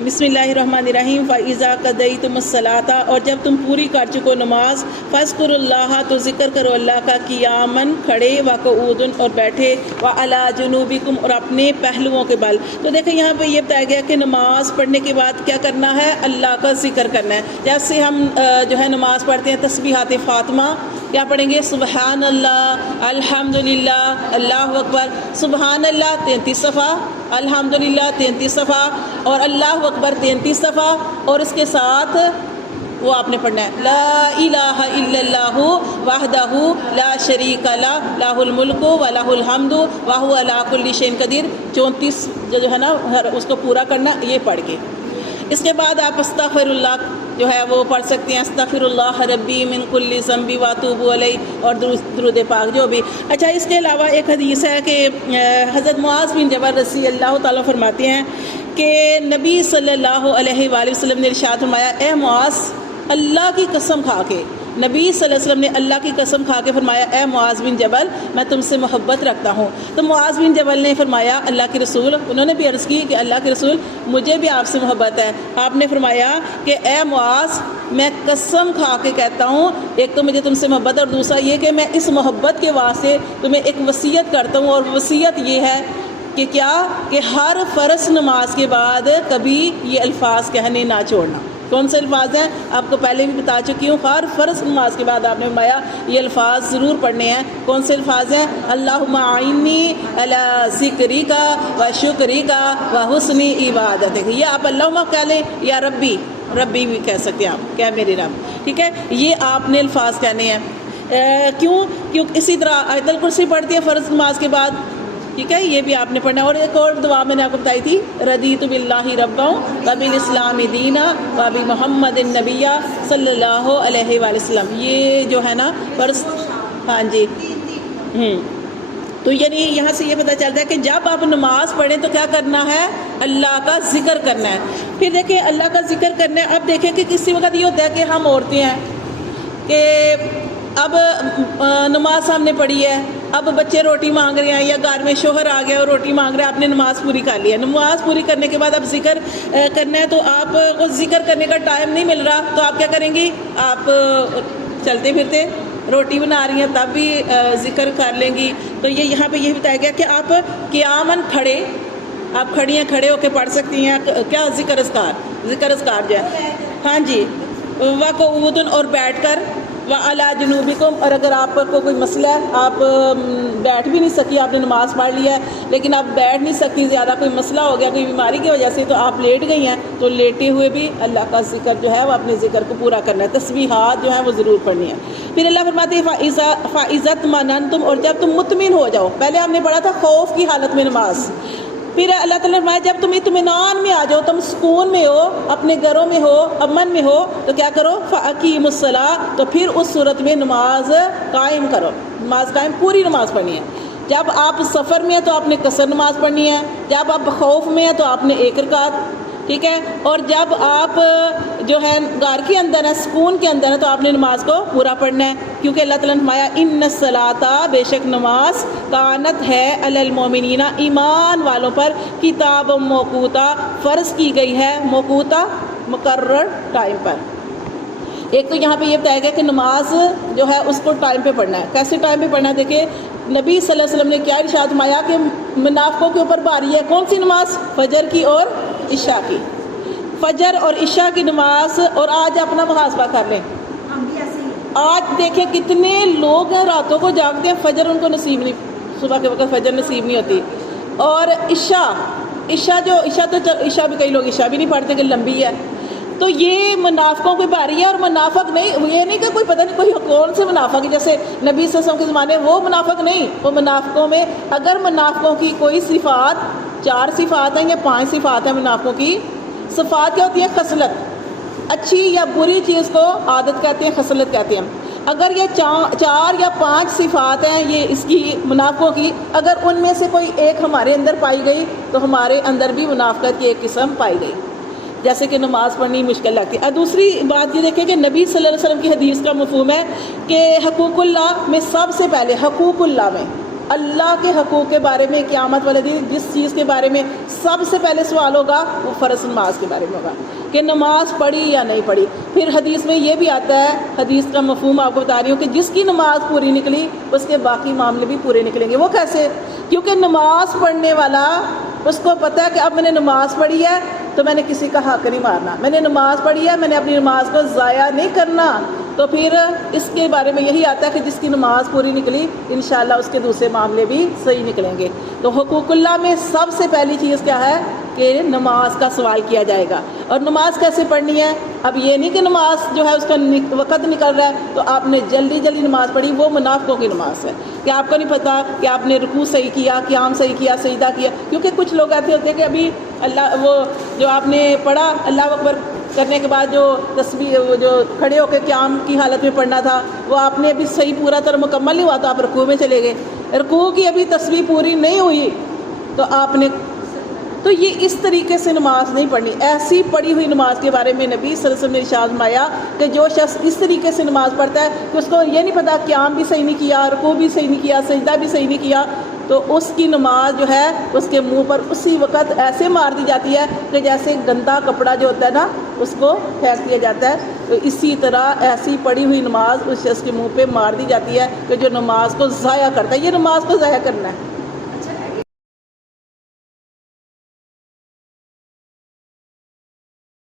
بسم اللہ الرحمن الرحیم فَإِذَا قَضَيْتُمُ الصَّلَاةَ اور جب تم پوری کر چکو نماز فَاذْكُرُوا اللَّهَ تو ذکر کرو اللہ کا قیاماً کھڑے وَقُعُودًا اور بیٹھے وَعَلَىٰ جُنُوبِكُمْ اور اپنے پہلوؤں کے بل۔ تو دیکھیں یہاں پہ یہ بتایا گیا کہ نماز پڑھنے کے بعد کیا کرنا ہے، اللہ کا ذکر کرنا ہے۔ جیسے ہم جو ہے نماز پڑھتے ہیں تسبیحات فاطمہ کیا پڑھیں گے، سبحان اللہ، الحمدللہ، اللہ اکبر، سبحان اللہ 33 صفحہ، الحمدللہ 33 صفحہ اور اللہ اکبر 33 صفحہ، اور اس کے ساتھ وہ آپ نے پڑھنا ہے لا الہ الا اللہ وحدہ لا شریک لہ لہ الملک و لہ الحمد وہو علی کل شیء قدیر، 34 جو ہے نا اس کو پورا کرنا یہ پڑھ کے۔ اس کے بعد آپ استغفر اللہ جو ہے وہ پڑھ سکتے ہیں، استغفر اللہ ربی من کل ذنب واتوب الیہ، اور درود پاک جو بھی۔ اچھا، اس کے علاوہ ایک حدیث ہے کہ حضرت معاذ بن جبل رضی اللہ تعالیٰ فرماتے ہیں کہ نبی صلی اللہ علیہ وآلہ وسلم نے ارشاد فرمایا، اے معاذ اللہ کی قسم کھا کے، نبی صلی اللہ علیہ وسلم نے اللہ کی قسم کھا کے فرمایا، اے معاذ بن جبل میں تم سے محبت رکھتا ہوں۔ تو معاذ بن جبل نے فرمایا، اللہ کے رسول، انہوں نے بھی عرض کی کہ اللہ کے رسول مجھے بھی آپ سے محبت ہے۔ آپ نے فرمایا کہ اے معاذ میں قسم کھا کے کہتا ہوں، ایک تو مجھے تم سے محبت، اور دوسرا یہ کہ میں اس محبت کے واسطے تمہیں ایک وصیت کرتا ہوں، اور وصیت یہ ہے کہ کیا کہ ہر فرض نماز کے بعد کبھی یہ الفاظ کہنے نہ چھوڑنا۔ کون سے الفاظ ہیں آپ کو پہلے بھی بتا چکی ہوں، ہر فرض نماز کے بعد آپ نے فرمایا یہ الفاظ ضرور پڑھنے ہیں۔ کون سے الفاظ ہیں؟ اللہم اعنی علی ذکرک و شکرک و حسن عبادتک، یہ آپ اللہم کہہ لیں یا ربی، ربی بھی کہہ سکتے ہیں آپ، کیا میرے رب، ٹھیک ہے، یہ آپ نے الفاظ کہنے ہیں۔ کیوں؟ اسی طرح آیت الکرسی پڑھتی ہے فرض نماز کے بعد، ٹھیک ہے، یہ بھی آپ نے پڑھنا ہے۔ اور ایک اور دعا میں نے آپ کو بتائی تھی، رضیت باللہ ربا وبالاسلام دینا وبمحمد النبی صلی اللہ علیہ وآلہ وسلم، یہ جو ہے نا فرض، ہاں جی تو یعنی یہاں سے یہ پتہ چلتا ہے کہ جب آپ نماز پڑھیں تو کیا کرنا ہے، اللہ کا ذکر کرنا ہے۔ پھر دیکھیں اللہ کا ذکر کرنا ہے۔ اب دیکھیں کہ کسی وقت یہ ہوتا ہے کہ ہم عورتیں ہیں کہ اب نماز ہم نے پڑھی ہے، اب بچے روٹی مانگ رہے ہیں یا گھر میں شوہر آ گیا اور روٹی مانگ رہے ہیں، آپ نے نماز پوری کر لی ہے، نماز پوری کرنے کے بعد اب ذکر کرنا ہے، تو آپ کو ذکر کرنے کا ٹائم نہیں مل رہا، تو آپ کیا کریں گی، آپ چلتے پھرتے روٹی بنا رہی ہیں تب بھی ذکر کر لیں گی۔ تو یہ یہاں پہ یہ بتایا گیا کہ آپ قیاماً کھڑے، آپ کھڑی ہیں، کھڑے ہو کے پڑھ سکتی ہیں کیا ذکر اذکار جو ہے، ہاں جی، وقعودن اور بیٹھ کر، وعلیٰ جنوبکم، اور اگر آپ کو کوئی مسئلہ ہے، آپ بیٹھ بھی نہیں سکی، آپ نے نماز پڑھ لی ہے لیکن آپ بیٹھ نہیں سکتی، زیادہ کوئی مسئلہ ہو گیا کوئی بیماری کی وجہ سے، تو آپ لیٹ گئی ہیں، تو لیٹے ہوئے بھی اللہ کا ذکر جو ہے وہ اپنے ذکر کو پورا کرنا ہے، تسبیحات جو ہیں وہ ضرور پڑھنی ہے۔ پھر اللہ فرماتے ہیں فَإِذَا اطْمَأْنَنْتُمْ، اور جب تم مطمئن ہو جاؤ، پہلے ہم نے پڑھا تھا خوف کی حالت میں نماز، پھر اللہ تعالیٰ نے فرمایا جب تم اطمینان میں آ جاؤ، تم سکون میں ہو، اپنے گھروں میں ہو، امن میں ہو، تو کیا کرو، فَأَقِیمُوا الصَّلَاةَ، تو پھر اس صورت میں نماز قائم کرو، نماز قائم، پوری نماز پڑھنی ہے۔ جب آپ سفر میں ہیں تو آپ نے قصر نماز پڑھنی ہے، جب آپ خوف میں ہیں تو آپ نے 1 رکعت، ٹھیک ہے، اور جب آپ جو ہے گھر کے اندر ہے، سکون کے اندر ہے، تو آپ نے نماز کو پورا پڑھنا ہے، کیونکہ اللہ تعالیٰ نے فرمایا ان الصلاۃ، بے شک نماز، کانت ہے علی المؤمنین، ایمان والوں پر، کتاب موقوتا، فرض کی گئی ہے، موقوتا مقرر ٹائم پر۔ ایک تو یہاں پہ یہ بتایا گیا کہ نماز جو ہے اس کو ٹائم پہ پڑھنا ہے۔ کیسے ٹائم پہ پڑھنا ہے؟ دیکھیں نبی صلی اللہ علیہ وسلم نے کیا ارشاد فرمایا کہ منافقوں کے اوپر بھاری ہے کون سی نماز، فجر کی اور عشاء کی، فجر اور عشاء کی نماز۔ اور آج اپنا محاسبہ کر لیں، آج دیکھیں کتنے لوگ ہیں راتوں کو جاگتے ہیں، فجر ان کو نصیب نہیں، صبح کے وقت فجر نصیب نہیں ہوتی، اور عشاء بھی کئی لوگ عشاء بھی نہیں پڑھتے کہ لمبی ہے، تو یہ منافقوں کی باری ہے۔ اور منافق نہیں، یہ نہیں کہ کوئی پتہ نہیں کوئی کون سے منافق ہے، جیسے نبی صلی اللہ علیہ وسلم کے زمانے وہ منافق نہیں، وہ منافقوں میں اگر منافقوں کی کوئی صفات، 4 صفات ہیں یا 5 صفات ہیں منافقوں کی، صفات کیا ہوتی ہیں، خصلت، اچھی یا بری چیز کو عادت کہتے ہیں، خصلت کہتے ہیں۔ اگر یہ 4 یا 5 صفات ہیں یہ اس کی منافقوں کی، اگر ان میں سے کوئی ایک ہمارے اندر پائی گئی تو ہمارے اندر بھی منافقت کی ایک قسم پائی گئی، جیسے کہ نماز پڑھنی مشکل لگتی ہے۔ اور دوسری بات یہ دیکھیں کہ نبی صلی اللہ علیہ وسلم کی حدیث کا مفہوم ہے کہ حقوق اللہ میں سب سے پہلے، حقوق اللہ میں اللہ کے حقوق کے بارے میں قیامت والے دن جس چیز کے بارے میں سب سے پہلے سوال ہوگا وہ فرض نماز کے بارے میں ہوگا کہ نماز پڑھی یا نہیں پڑھی. پھر حدیث میں یہ بھی آتا ہے, حدیث کا مفہوم آپ کو بتا رہی ہوں, کہ جس کی نماز پوری نکلی اس کے باقی معاملے بھی پورے نکلیں گے. وہ کیسے؟ کیونکہ نماز پڑھنے والا اس کو پتہ ہے کہ اب میں نے نماز پڑھی ہے تو میں نے کسی کا حق نہیں مارنا, میں نے نماز پڑھی ہے, میں نے اپنی نماز کو ضائع نہیں کرنا. تو پھر اس کے بارے میں یہی آتا ہے کہ جس کی نماز پوری نکلی انشاءاللہ اس کے دوسرے معاملے بھی صحیح نکلیں گے. تو حقوق اللہ میں سب سے پہلی چیز کیا ہے کہ نماز کا سوال کیا جائے گا. اور نماز کیسے پڑھنی ہے؟ اب یہ نہیں کہ نماز جو ہے اس کا وقت نکل رہا ہے تو آپ نے جلدی جلدی نماز پڑھی, وہ منافقوں کی نماز ہے کہ آپ کو نہیں پتہ کہ آپ نے رکوع صحیح کیا, قیام صحیح کیا, سجدہ کیا. کیونکہ کچھ لوگ ایسے ہوتے ہیں کہ ابھی اللہ وہ جو آپ نے پڑھا اللہ اکبر کرنے کے بعد جو تسبیح وہ جو کھڑے ہو کے قیام کی حالت میں پڑھنا تھا وہ آپ نے ابھی صحیح پورا طرح مکمل نہیں ہوا تو آپ رکوع میں چلے گئے, رکوع کی ابھی تسبیح پوری نہیں ہوئی تو آپ نے, تو یہ اس طریقے سے نماز نہیں پڑھنی. ایسی پڑھی ہوئی نماز کے بارے میں نبی صلی اللہ علیہ وسلم نے ارشاد فرمایا کہ جو شخص اس طریقے سے نماز پڑھتا ہے کہ اس کو یہ نہیں پتہ قیام بھی صحیح نہیں کیا, رکوع بھی صحیح نہیں کیا, سجدہ بھی صحیح نہیں کیا, تو اس کی نماز جو ہے اس کے منہ پر اسی وقت ایسے مار دی جاتی ہے کہ جیسے گندا کپڑا جو ہوتا ہے نا اس کو پھینک دیا جاتا ہے. تو اسی طرح ایسی پڑھی ہوئی نماز اس شخص کے منہ پہ مار دی جاتی ہے کہ جو نماز کو ضائع کرتا ہے. یہ نماز کو ضائع کرنا ہے.